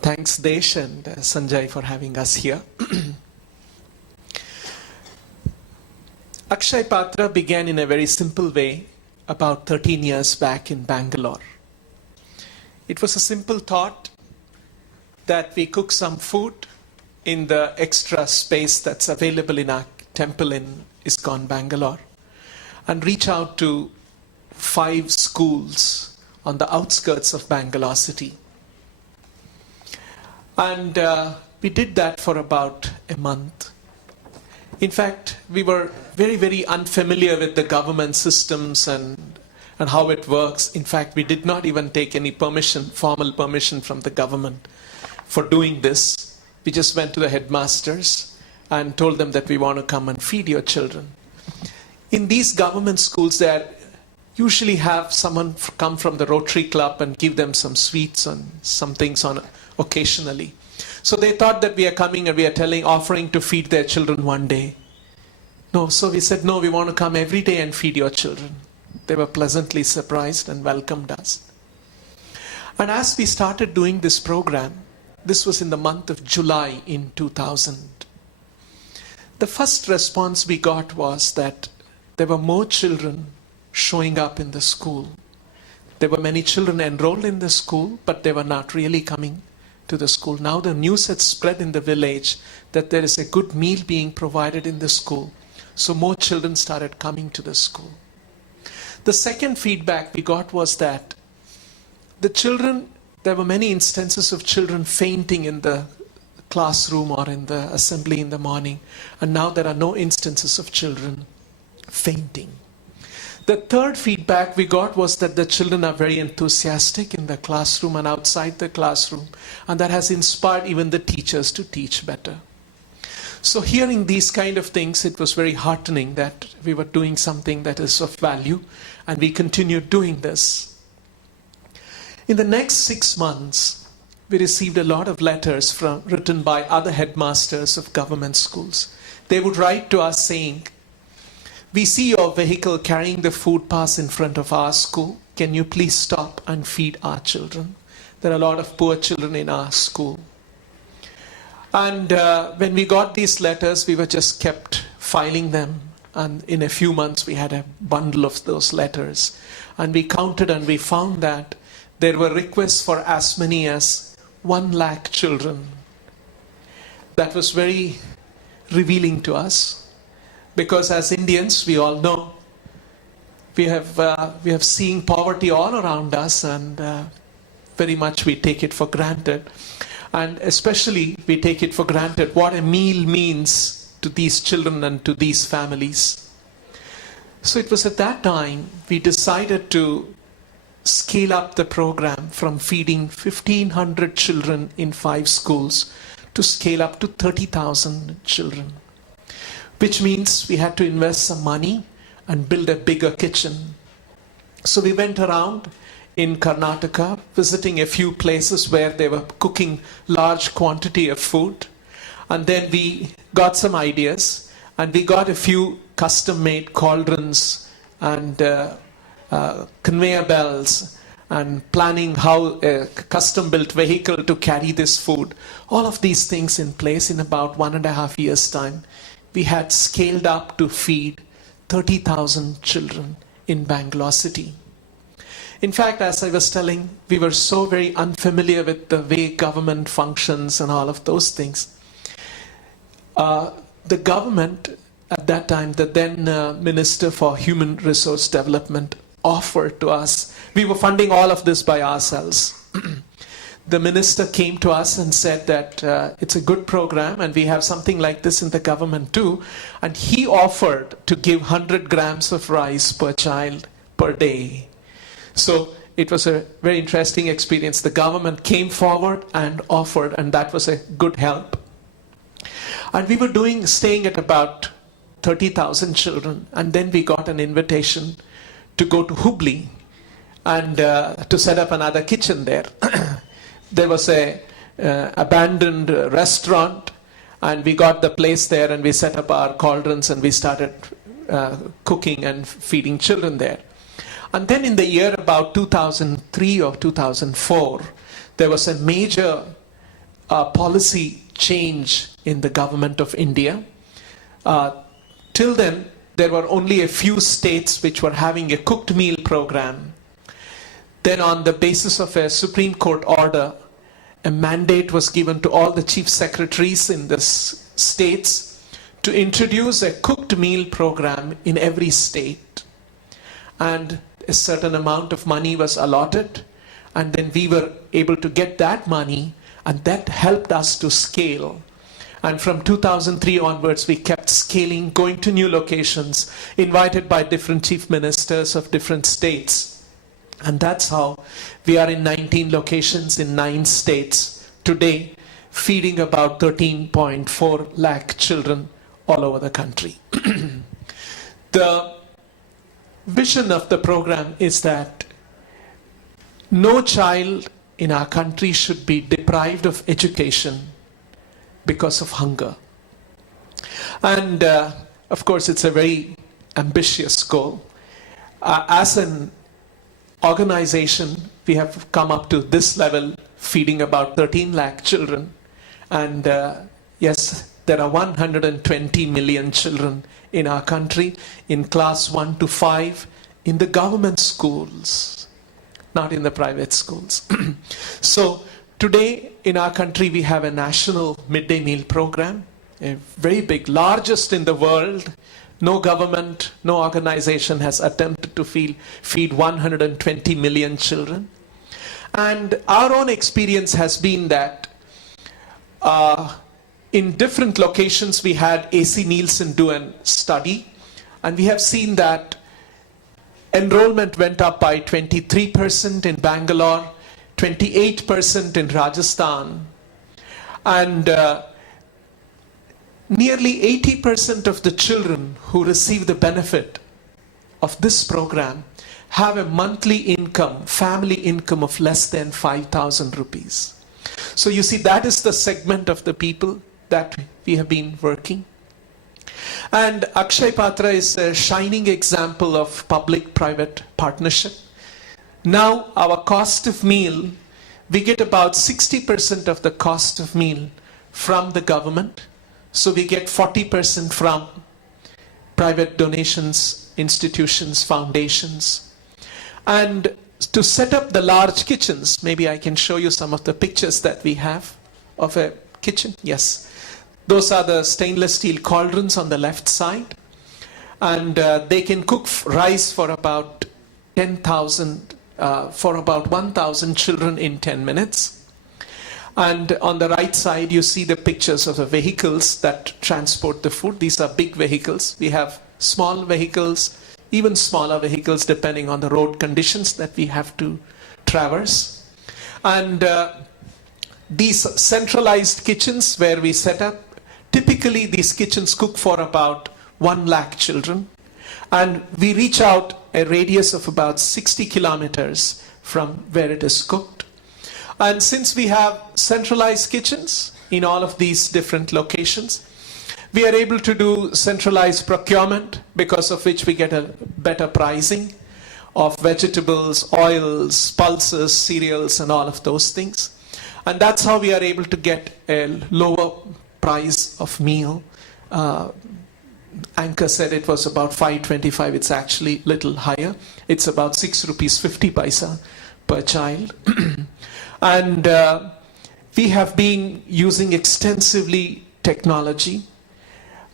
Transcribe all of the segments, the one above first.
Thanks Desh and Sanjay for having us here. Akshaya Patra began in a very simple way about 13 years back in Bangalore. It was a simple thought that we cook some food in the extra space that's available in our temple in ISKCON Bangalore and reach out to 5 schools on the outskirts of Bangalore city. And we did that for about a month. In fact, we were very, very unfamiliar with the government systems and how it works. In fact, we did not even take any formal permission from the government for doing this. We just went to the headmasters and told them that we want to come and feed your children. In these government schools, they usually have someone come from the Rotary Club and give them some sweets and some things on occasionally. So they thought that we are coming and we are offering to feed their children one day. No, so we said, no, we want to come every day and feed your children. They were pleasantly surprised and welcomed us. And as we started doing this program, this was in the month of July in 2000. The first response we got was that there were more children showing up in the school. There were many children enrolled in the school, but they were not really coming to the school. Now the news had spread in the village that there is a good meal being provided in the school. So more children started coming to the school. The second feedback we got was that there were many instances of children fainting in the classroom or in the assembly in the morning. And now there are no instances of children fainting. The third feedback we got was that the children are very enthusiastic in the classroom and outside the classroom, and that has inspired even the teachers to teach better. So hearing these kind of things, it was very heartening that we were doing something that is of value, and we continued doing this. In the next 6 months, we received a lot of letters written by other headmasters of government schools. They would write to us saying, "We see your vehicle carrying the food pass in front of our school. Can you please stop and feed our children? There are a lot of poor children in our school." And when we got these letters, we were just kept filing them. And in a few months, we had a bundle of those letters. And we counted and we found that there were requests for as many as 1 lakh children. That was very revealing to us. Because as Indians, we all know, we have seen poverty all around us, and very much we take it for granted. And especially we take it for granted what a meal means to these children and to these families. So it was at that time we decided to scale up the program from feeding 1,500 children in 5 schools to scale up to 30,000 children. Which means we had to invest some money and build a bigger kitchen. So we went around in Karnataka, visiting a few places where they were cooking large quantity of food. And then we got some ideas, and we got a few custom-made cauldrons and conveyor belts, and planning how a custom-built vehicle to carry this food. All of these things in place in about 1.5 years' time. We had scaled up to feed 30,000 children in Bangalore city. In fact, as I was telling, we were so very unfamiliar with the way government functions and all of those things. The government at that time, the then Minister for Human Resource Development, offered to us, we were funding all of this by ourselves. The minister came to us and said that it's a good program and we have something like this in the government too. And he offered to give 100 grams of rice per child per day. So it was a very interesting experience. The government came forward and offered, and that was a good help. And we were staying at about 30,000 children. And then we got an invitation to go to Hubli and to set up another kitchen there. There was a abandoned restaurant, and we got the place there and we set up our cauldrons and we started cooking and feeding children there. And then in the year about 2003 or 2004, there was a major policy change in the government of India. Till then, there were only a few states which were having a cooked meal program. Then on the basis of a Supreme Court order, a mandate was given to all the chief secretaries in the states to introduce a cooked meal program in every state. And a certain amount of money was allotted, and then we were able to get that money, and that helped us to scale. And from 2003 onwards, we kept scaling, going to new locations, invited by different chief ministers of different states. And that's how we are in 19 locations in 9 states today, feeding about 13.4 lakh children all over the country. The vision of the program is that no child in our country should be deprived of education because of hunger. And of course, it's a very ambitious goal. As an organization, we have come up to this level, feeding about 13 lakh children. And yes, there are 120 million children in our country in class 1 to 5 in the government schools, not in the private schools. So today in our country, we have a national midday meal program, a very big, largest in the world. No government, no organization has attempted to feed 120 million children. And our own experience has been that in different locations, we had AC Nielsen do a study, and we have seen that enrollment went up by 23% in Bangalore, 28% in Rajasthan, and nearly 80% of the children who receive the benefit of this program have a monthly income, family income of less than 5,000 rupees. So you see, that is the segment of the people that we have been working. And Akshaya Patra is a shining example of public-private partnership. Now our cost of meal, we get about 60% of the cost of meal from the government. So we get 40% from private donations, institutions, foundations. And to set up the large kitchens, maybe I can show you some of the pictures that we have of a kitchen. Yes. Those are the stainless steel cauldrons on the left side. And they can cook rice for about 10,000, for about 1,000 children in 10 minutes. And on the right side, you see the pictures of the vehicles that transport the food. These are big vehicles. We have small vehicles, even smaller vehicles, depending on the road conditions that we have to traverse. And these centralized kitchens where we set up, typically these kitchens cook for about 1 lakh children. And we reach out a radius of about 60 kilometers from where it is cooked. And since we have centralized kitchens in all of these different locations, we are able to do centralized procurement, because of which we get a better pricing of vegetables, oils, pulses, cereals, and all of those things. And that's how we are able to get a lower price of meal. Anchor said it was about 525. It's actually a little higher. It's about 6 rupees 50 paisa per child. And we have been using extensively technology.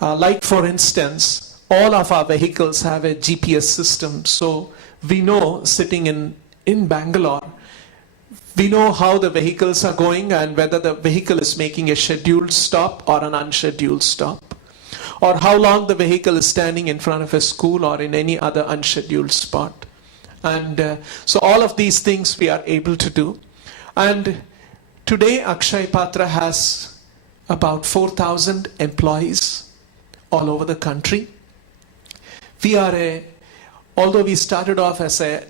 Like for instance, all of our vehicles have a GPS system. So we know, sitting in Bangalore, we know how the vehicles are going and whether the vehicle is making a scheduled stop or an unscheduled stop, or how long the vehicle is standing in front of a school or in any other unscheduled spot. And so all of these things we are able to do. And today Akshaya Patra has about 4,000 employees all over the country. We are although we started off as a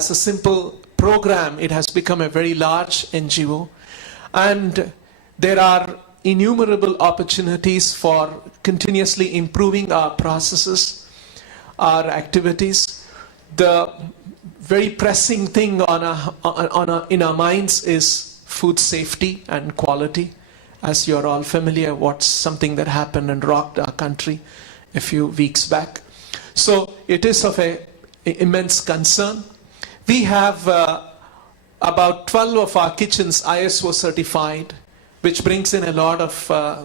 simple program, it has become a very large NGO. And there are innumerable opportunities for continuously improving our processes, our activities. The very pressing thing in our minds is food safety and quality. As you're all familiar, what's something that happened and rocked our country a few weeks back. So it is of immense concern. We have about 12 of our kitchens ISO certified, which brings in a lot of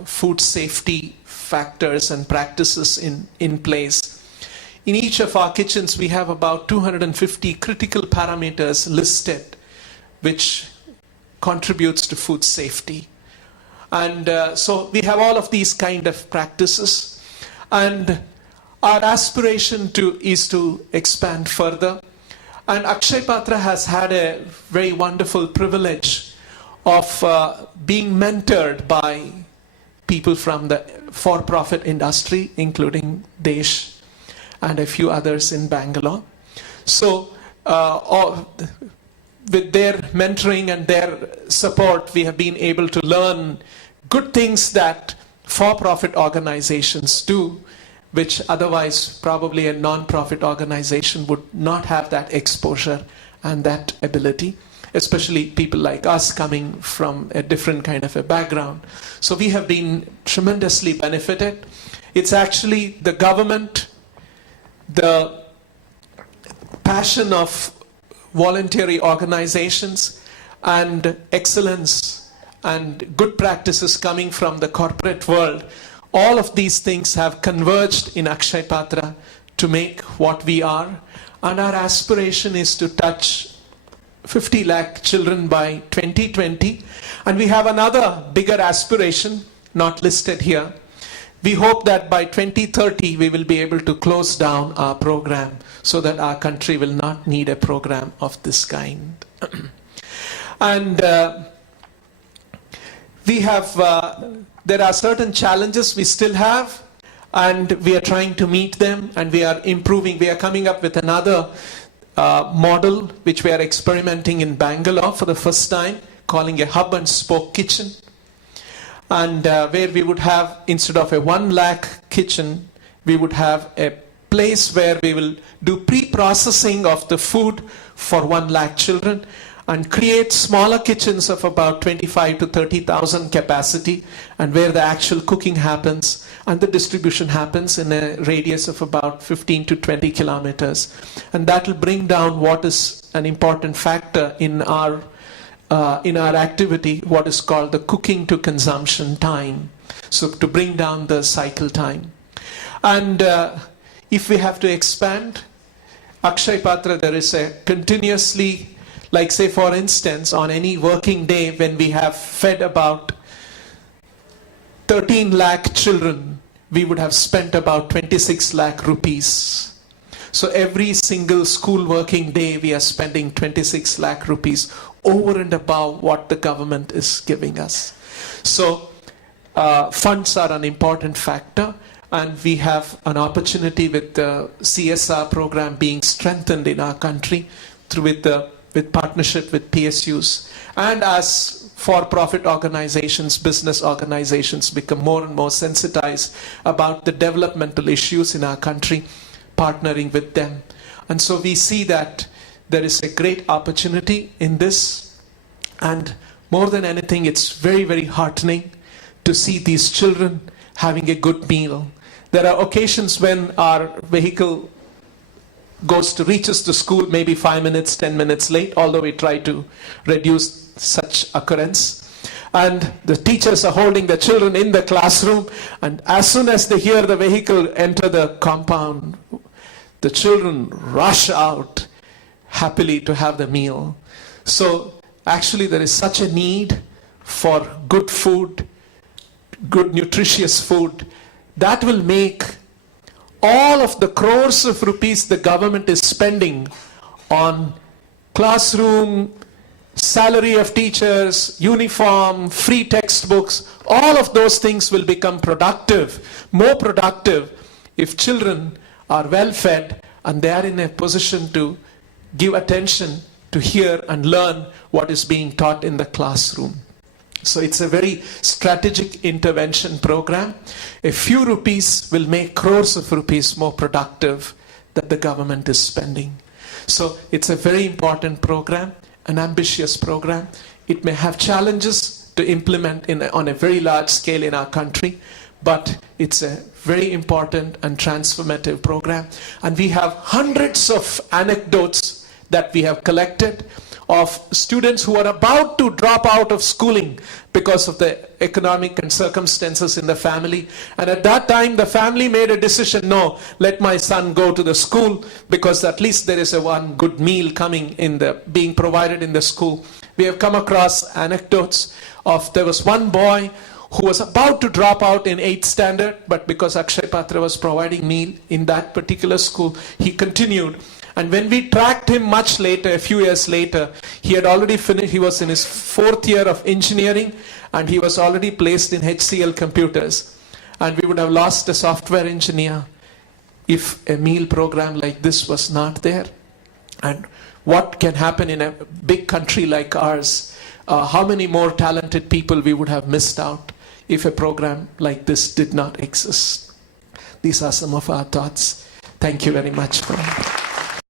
food safety factors and practices in place. In each of our kitchens, we have about 250 critical parameters listed, which contributes to food safety. And so we have all of these kind of practices. And our aspiration is to expand further. And Akshaya Patra has had a very wonderful privilege of being mentored by people from the for-profit industry, including Desh and a few others in Bangalore. So with their mentoring and their support, we have been able to learn good things that for-profit organizations do, which otherwise probably a non-profit organization would not have that exposure and that ability, especially people like us coming from a different kind of a background. So we have been tremendously benefited. It's actually the government, the passion of voluntary organizations, and excellence and good practices coming from the corporate world. All of these things have converged in Akshaya Patra to make what we are. And our aspiration is to touch 50 lakh children by 2020. And we have another bigger aspiration, not listed here. We hope that by 2030, we will be able to close down our program so that our country will not need a program of this kind. And we have, there are certain challenges we still have, and we are trying to meet them, and we are improving. We are coming up with another model, which we are experimenting in Bangalore for the first time, calling a hub and spoke kitchen. And where we would have, instead of a 1 lakh kitchen, we would have a place where we will do pre-processing of the food for 1 lakh children and create smaller kitchens of about 25 to 30,000 capacity, and where the actual cooking happens and the distribution happens in a radius of about 15 to 20 kilometers. And that will bring down what is an important factor in our activity, what is called the cooking to consumption time. So to bring down the cycle time. And if we have to expand, Akshaya Patra, there is a continuously, like say for instance, on any working day when we have fed about 13 lakh children, we would have spent about 26 lakh rupees. So every single school working day, we are spending 26 lakh rupees over and above what the government is giving us. So funds are an important factor, and we have an opportunity with the CSR program being strengthened in our country with partnership with PSUs. And as for-profit organizations, business organizations become more and more sensitized about the developmental issues in our country, partnering with them. And so we see that there is a great opportunity in this, and more than anything, it's very, very heartening to see these children having a good meal. There are occasions when our vehicle reaches the school maybe 5 minutes, 10 minutes late, although we try to reduce such occurrence. And the teachers are holding the children in the classroom, and as soon as they hear the vehicle enter the compound, the children rush out happily to have the meal. So actually there is such a need for good food, good nutritious food, that will make all of the crores of rupees the government is spending on classroom, salary of teachers, uniform, free textbooks, all of those things will become productive, more productive, if children are well fed and they are in a position to give attention to hear and learn what is being taught in the classroom. So it's a very strategic intervention program. A few rupees will make crores of rupees more productive that the government is spending. So it's a very important program, an ambitious program. It may have challenges to implement on a very large scale in our country, but it's a very important and transformative program. And we have hundreds of anecdotes that we have collected of students who are about to drop out of schooling because of the economic and circumstances in the family. And at that time, the family made a decision, no, let my son go to the school because at least there is one good meal being provided in the school. We have come across anecdotes of, there was one boy who was about to drop out in 8th standard, but because Akshaya Patra was providing meal in that particular school, he continued. And when we tracked him much later, a few years later, he had already finished, he was in his 4th year of engineering, and he was already placed in HCL computers. And we would have lost a software engineer if a meal program like this was not there. And what can happen in a big country like ours? How many more talented people we would have missed out if a program like this did not exist? These are some of our thoughts. Thank you very much for